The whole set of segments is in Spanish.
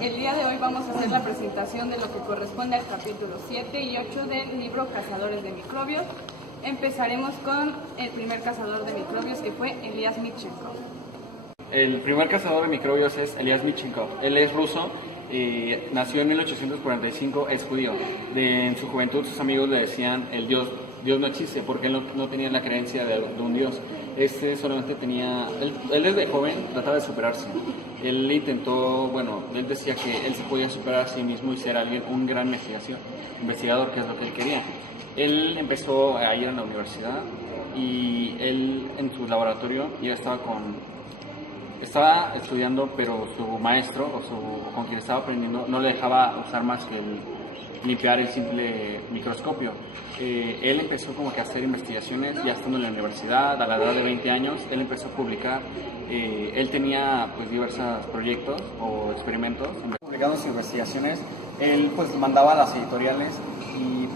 El día de hoy vamos a hacer la presentación de lo que corresponde al capítulo 7 y 8 del libro Cazadores de Microbios. Empezaremos con el primer cazador de microbios, que fue Elias Michenko. El primer cazador de microbios es Elias Michenko. Él es ruso, nació en 1845, es judío. En su juventud sus amigos le decían el Dios no existe, porque él no tenía la creencia de un Dios. Solamente tenía, él desde joven trataba de superarse. Él intentó, él decía que él se podía superar a sí mismo y ser un gran investigador, que es lo que él quería. Él empezó a ir a la universidad y él en su laboratorio ya estaba estudiando, pero su maestro con quien estaba aprendiendo no le dejaba usar más que limpiar el simple microscopio. Él empezó como que a hacer investigaciones ya estando en la universidad. A la edad de 20 años él empezó a publicar. Él tenía pues diversos proyectos o experimentos. Publicando sus investigaciones, él pues mandaba a las editoriales,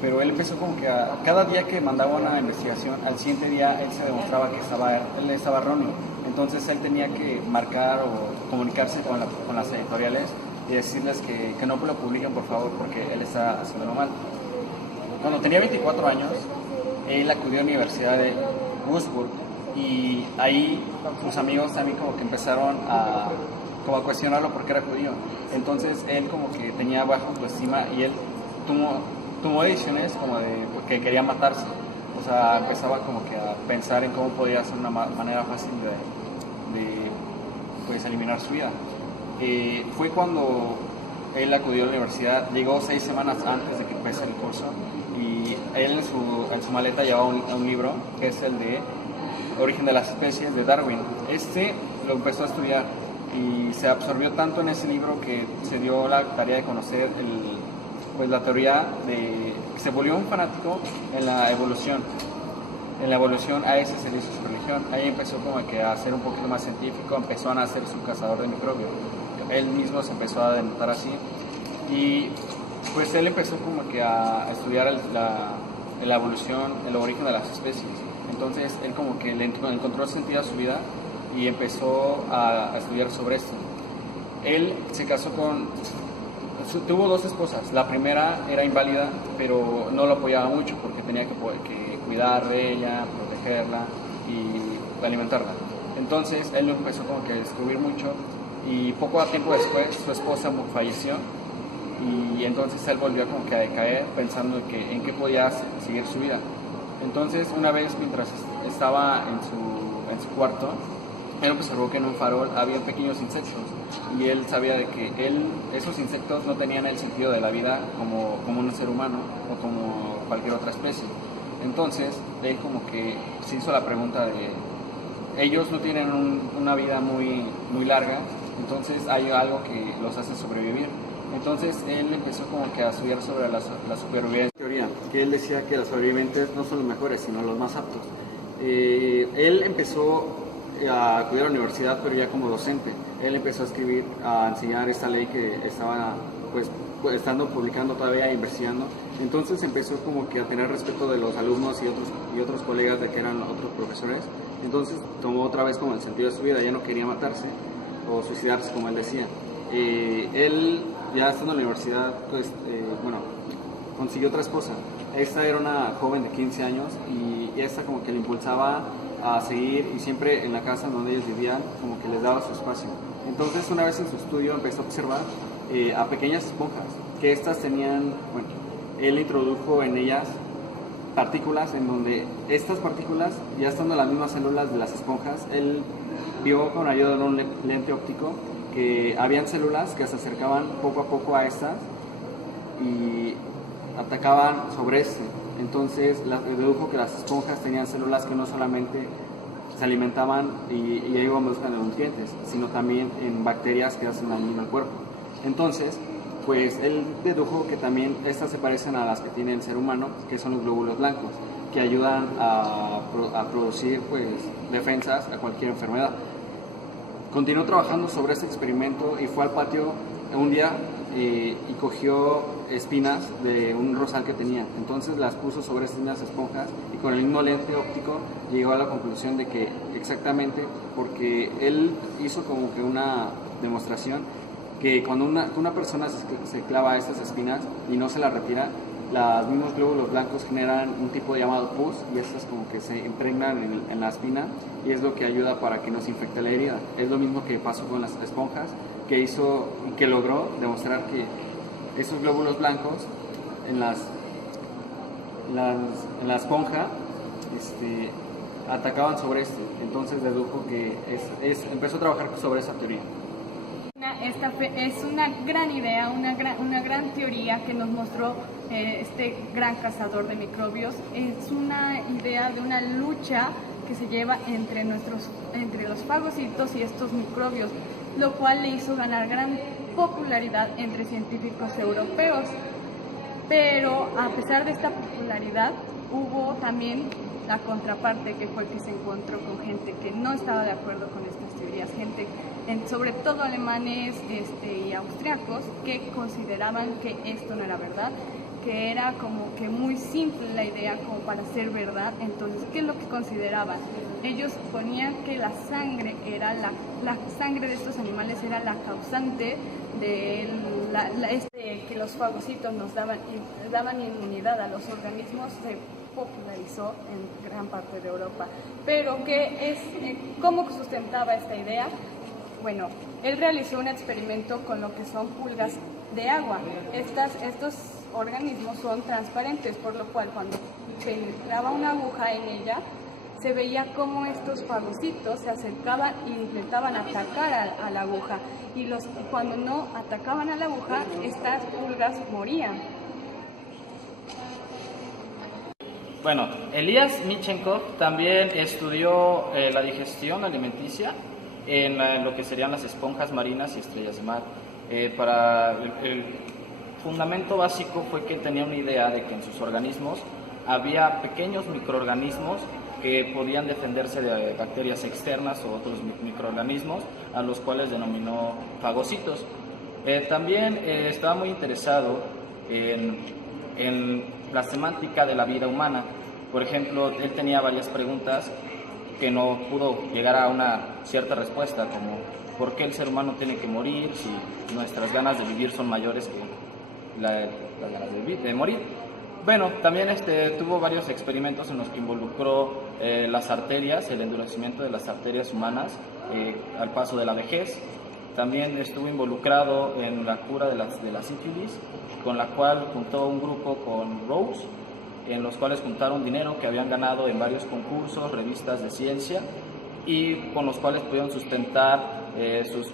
pero él empezó como que cada día que mandaba una investigación, al siguiente día él se demostraba que él estaba erróneo. Entonces él tenía que marcar o comunicarse con las editoriales y decirles que no lo publiquen, por favor, porque él está haciéndolo mal. Cuando tenía 24 años, él acudió a la Universidad de Würzburg y ahí sus amigos también como que empezaron a cuestionarlo porque era judío. Entonces él como que tenía baja autoestima y él tomó decisiones como de que quería matarse. O sea, empezaba como que a pensar en cómo podía hacer una manera fácil de pues eliminar su vida. Fue cuando él acudió a la universidad, llegó 6 semanas antes de que empezara el curso, y él en su maleta llevaba un libro que es el de Origen de las Especies de Darwin. Lo empezó a estudiar y se absorbió tanto en ese libro que se dio la tarea de conocer la teoría se volvió un fanático en la evolución. En la evolución a ese se le hizo su religión. Ahí empezó como que a ser un poquito más científico, empezó a nacer su cazador de microbios. Él mismo se empezó a denotar así y pues él empezó como que a estudiar la evolución, el origen de las especies. Entonces él como que le encontró sentido a su vida y empezó a estudiar sobre esto. Él se casó tuvo 2 esposas. La primera era inválida, pero no lo apoyaba mucho porque tenía que cuidar de ella, protegerla y alimentarla. Entonces él empezó como que a descubrir mucho y poco tiempo después su esposa falleció y entonces él volvió como que a decaer pensando en qué podía seguir su vida. Entonces una vez mientras estaba en su cuarto, él observó que en un farol había pequeños insectos y él sabía de que esos insectos no tenían el sentido de la vida como un ser humano o como cualquier otra especie. Entonces él como que se hizo la pregunta de ellos no tienen una vida muy, muy larga, entonces hay algo que los hace sobrevivir. Entonces él empezó como que a estudiar sobre la supervivencia. Teoría, que él decía que los sobrevivientes no son los mejores, sino los más aptos. Él empezó a acudir a la universidad, pero ya como docente. Él empezó a enseñar esta ley que estaba estando publicando todavía e investigando. Entonces empezó como que a tener respeto de los alumnos y otros colegas de que eran otros profesores. Entonces tomó otra vez como el sentido de su vida, ya no quería matarse o suicidarse como él decía. Él ya estando en la universidad consiguió otra esposa. Esta era una joven de 15 años y esta como que le impulsaba a seguir y siempre en la casa donde ellos vivían como que les daba su espacio. Entonces una vez en su estudio empezó a observar a pequeñas esponjas que estas tenían, él introdujo en ellas partículas en donde estas partículas, ya estando en las mismas células de las esponjas, él vio con ayuda de un lente óptico que habían células que se acercaban poco a poco a estas y atacaban sobre Entonces dedujo que las esponjas tenían células que no solamente se alimentaban y iban buscando nutrientes, sino también en bacterias que hacen daño al cuerpo. Entonces, pues él dedujo que también estas se parecen a las que tiene el ser humano, que son los glóbulos blancos, que ayudan a producir defensas a cualquier enfermedad. Continuó trabajando sobre este experimento y fue al patio un día y cogió espinas de un rosal que tenía. Entonces las puso sobre estas mismas esponjas y con el mismo lente óptico llegó a la conclusión de que exactamente, porque él hizo como que una demostración que cuando una persona se clava estas espinas y no se las retira, los mismos glóbulos blancos generan un tipo llamado pus y estas como que se impregnan en la espina y es lo que ayuda para que no se infecte la herida. Es lo mismo que pasó con las esponjas, que logró demostrar que esos glóbulos blancos en la esponja atacaban sobre entonces dedujo que empezó a trabajar sobre esa teoría. Esta es una gran idea, una gran teoría que nos mostró este gran cazador de microbios. Es una idea de una lucha que se lleva entre los fagocitos y estos microbios, lo cual le hizo ganar gran popularidad entre científicos europeos. Pero a pesar de esta popularidad, hubo también la contraparte, que fue que se encontró con gente que no estaba de acuerdo con estas teorías, gente, sobre todo alemanes y austriacos, que consideraban que esto no era verdad, que era como que muy simple la idea como para ser verdad. Entonces, ¿qué es lo que consideraban? Ellos ponían que la sangre de estos animales era la causante de que los fagocitos nos daban inmunidad a los organismos. Se popularizó en gran parte de Europa. Pero ¿cómo sustentaba esta idea? Bueno, él realizó un experimento con lo que son pulgas de agua. Estos organismos son transparentes, por lo cual cuando penetraba una aguja en ella, se veía cómo estos fagocitos se acercaban e intentaban atacar a la aguja. Y cuando no atacaban a la aguja, estas pulgas morían. Bueno, Elías Michenkov también estudió la digestión alimenticia en lo que serían las esponjas marinas y estrellas de mar. El fundamento básico fue que tenía una idea de que en sus organismos había pequeños microorganismos que podían defenderse de bacterias externas o otros microorganismos, a los cuales denominó fagocitos. También estaba muy interesado en la semántica de la vida humana. Por ejemplo, él tenía varias preguntas que no pudo llegar a una cierta respuesta, como ¿por qué el ser humano tiene que morir si nuestras ganas de vivir son mayores que las ganas de morir? Bueno, también tuvo varios experimentos en los que involucró las arterias, el endurecimiento de las arterias humanas al paso de la vejez. También estuvo involucrado en la cura de la sífilis, con la cual juntó un grupo con Rose, en los cuales juntaron dinero que habían ganado en varios concursos, revistas de ciencia, y con los cuales pudieron sustentar sus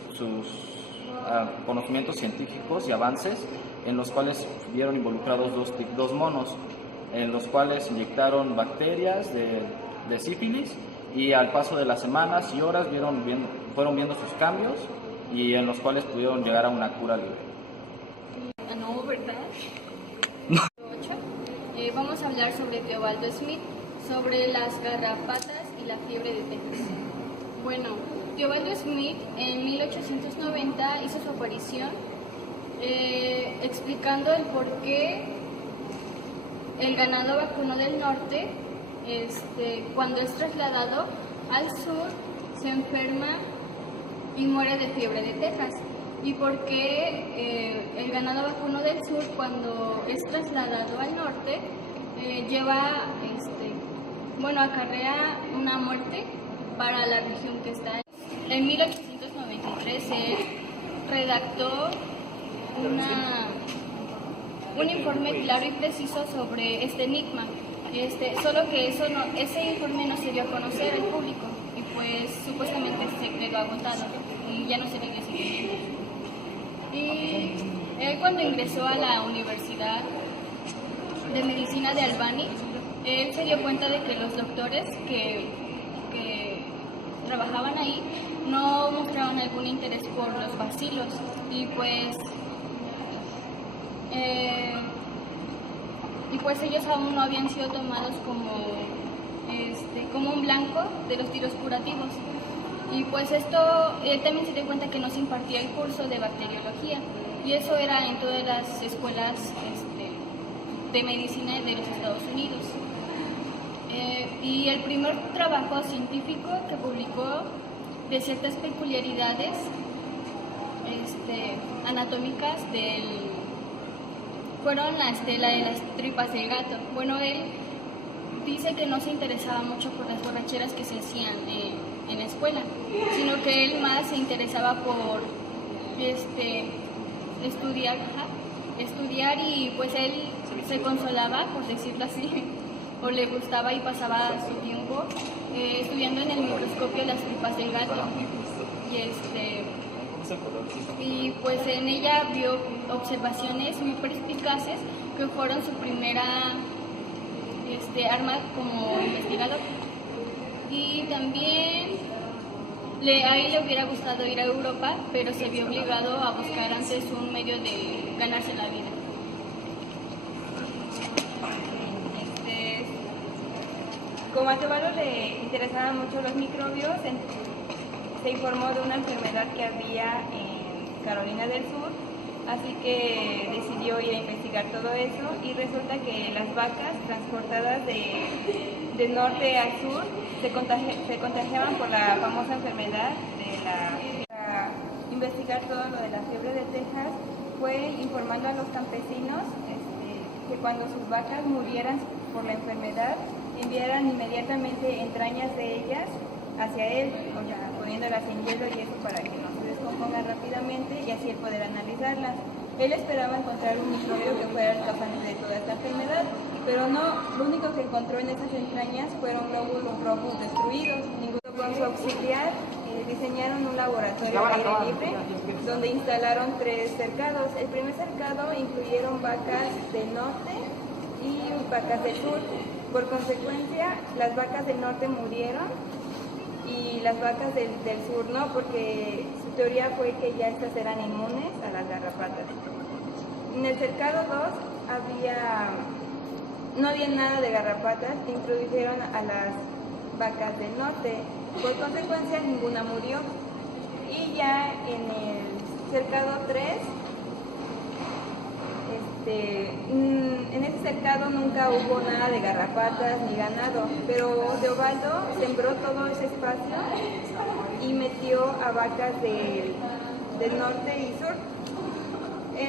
conocimientos científicos y avances, en los cuales vieron involucrados dos monos, en los cuales inyectaron bacterias de sífilis, y al paso de las semanas y horas fueron viendo sus cambios, y en los cuales pudieron llegar a una cura libre. No, ¿verdad? Vamos a hablar sobre Teobaldo Smith, sobre las garrapatas y la fiebre de Texas. Bueno, Teobaldo Smith en 1890 hizo su aparición explicando el por qué el ganado vacuno del norte, cuando es trasladado al sur, se enferma y muere de fiebre de Texas, y por qué el ganado vacuno del sur, cuando es trasladado al norte, acarrea una muerte para la región que está. En 1893 él redactó un informe claro y preciso sobre este enigma, solo que ese informe no se dio a conocer al público, y pues supuestamente se quedó agotado y ya no se le dio seguimiento. Y él, cuando ingresó a la Universidad de Medicina de Albany, él se dio cuenta de que los doctores que trabajaban ahí no mostraban algún interés por los bacilos, y pues ellos aún no habían sido tomados como un blanco de los tiros curativos. Y pues él también se dio cuenta que no se impartía el curso de bacteriología, y eso era en todas las escuelas de medicina de los Estados Unidos. Y el primer trabajo científico que publicó de ciertas peculiaridades anatómicas fueron la de las tripas del gato. Bueno, él dice que no se interesaba mucho por las borracheras que se hacían en la escuela, sino que él más se interesaba por estudiar, y pues él se consolaba, por decirlo así, o le gustaba y pasaba su tiempo estudiando en el microscopio las tripas del gato. Y pues en ella vio observaciones muy perspicaces que fueron su primera arma como investigador. Y también a él le hubiera gustado ir a Europa, pero se vio obligado a buscar antes un medio de ganarse la vida. Como a Teobaldo le interesaban mucho los microbios, se informó de una enfermedad que había en Carolina del Sur, así que decidió ir a investigar todo eso, y resulta que las vacas transportadas de norte a sur se contagiaban por la famosa enfermedad para investigar todo lo de la fiebre de Texas, fue informando a los campesinos que cuando sus vacas murieran por la enfermedad, enviaran inmediatamente entrañas de ellas hacia él, o sea, poniéndolas en hielo y eso para que no se descompongan rápidamente y así él poder analizarlas. Él esperaba encontrar un microbio que fuera el causante de toda esta enfermedad, pero no, lo único que encontró en esas entrañas fueron glóbulos rojos destruidos. Con su auxiliar diseñaron un laboratorio al aire libre donde instalaron 3 cercados. El primer cercado incluyeron vacas del norte y vacas del sur. Por consecuencia, las vacas del norte murieron y las vacas del sur no, porque su teoría fue que ya estas eran inmunes a las garrapatas. En el cercado 2 no había nada de garrapatas, introdujeron a las vacas del norte. Por consecuencia, ninguna murió. Y ya en el cercado 3, en ese cercado nunca hubo nada de garrapatas ni ganado, pero Teobaldo sembró todo ese espacio y metió a vacas del norte y sur.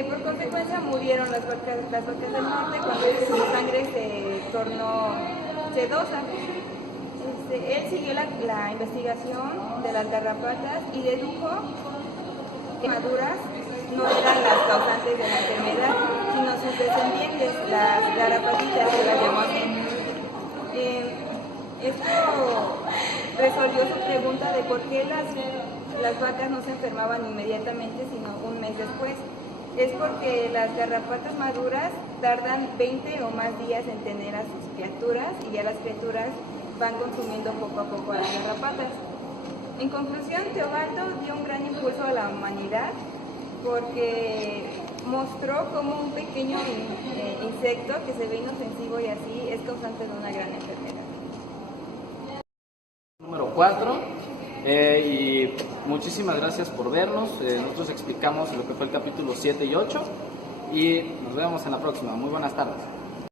Por consecuencia murieron las vacas del norte cuando su sangre se tornó sedosa. Él siguió la investigación de las garrapatas y dedujo que maduras no eran las causantes de la enfermedad, sino sus descendientes, las garrapatitas, que las llamó así. Esto resolvió su pregunta de por qué las vacas no se enfermaban inmediatamente, sino un mes después. Es porque las garrapatas maduras tardan 20 o más días en tener a sus criaturas, y ya las criaturas van consumiendo poco a poco a las garrapatas. En conclusión, Teobaldo dio un gran impulso a la humanidad porque mostró cómo un pequeño insecto que se ve inofensivo y así es causante de una gran enfermedad. Número 4, y muchísimas gracias por vernos. Nosotros explicamos lo que fue el capítulo 7 y 8 y nos vemos en la próxima. Muy buenas tardes.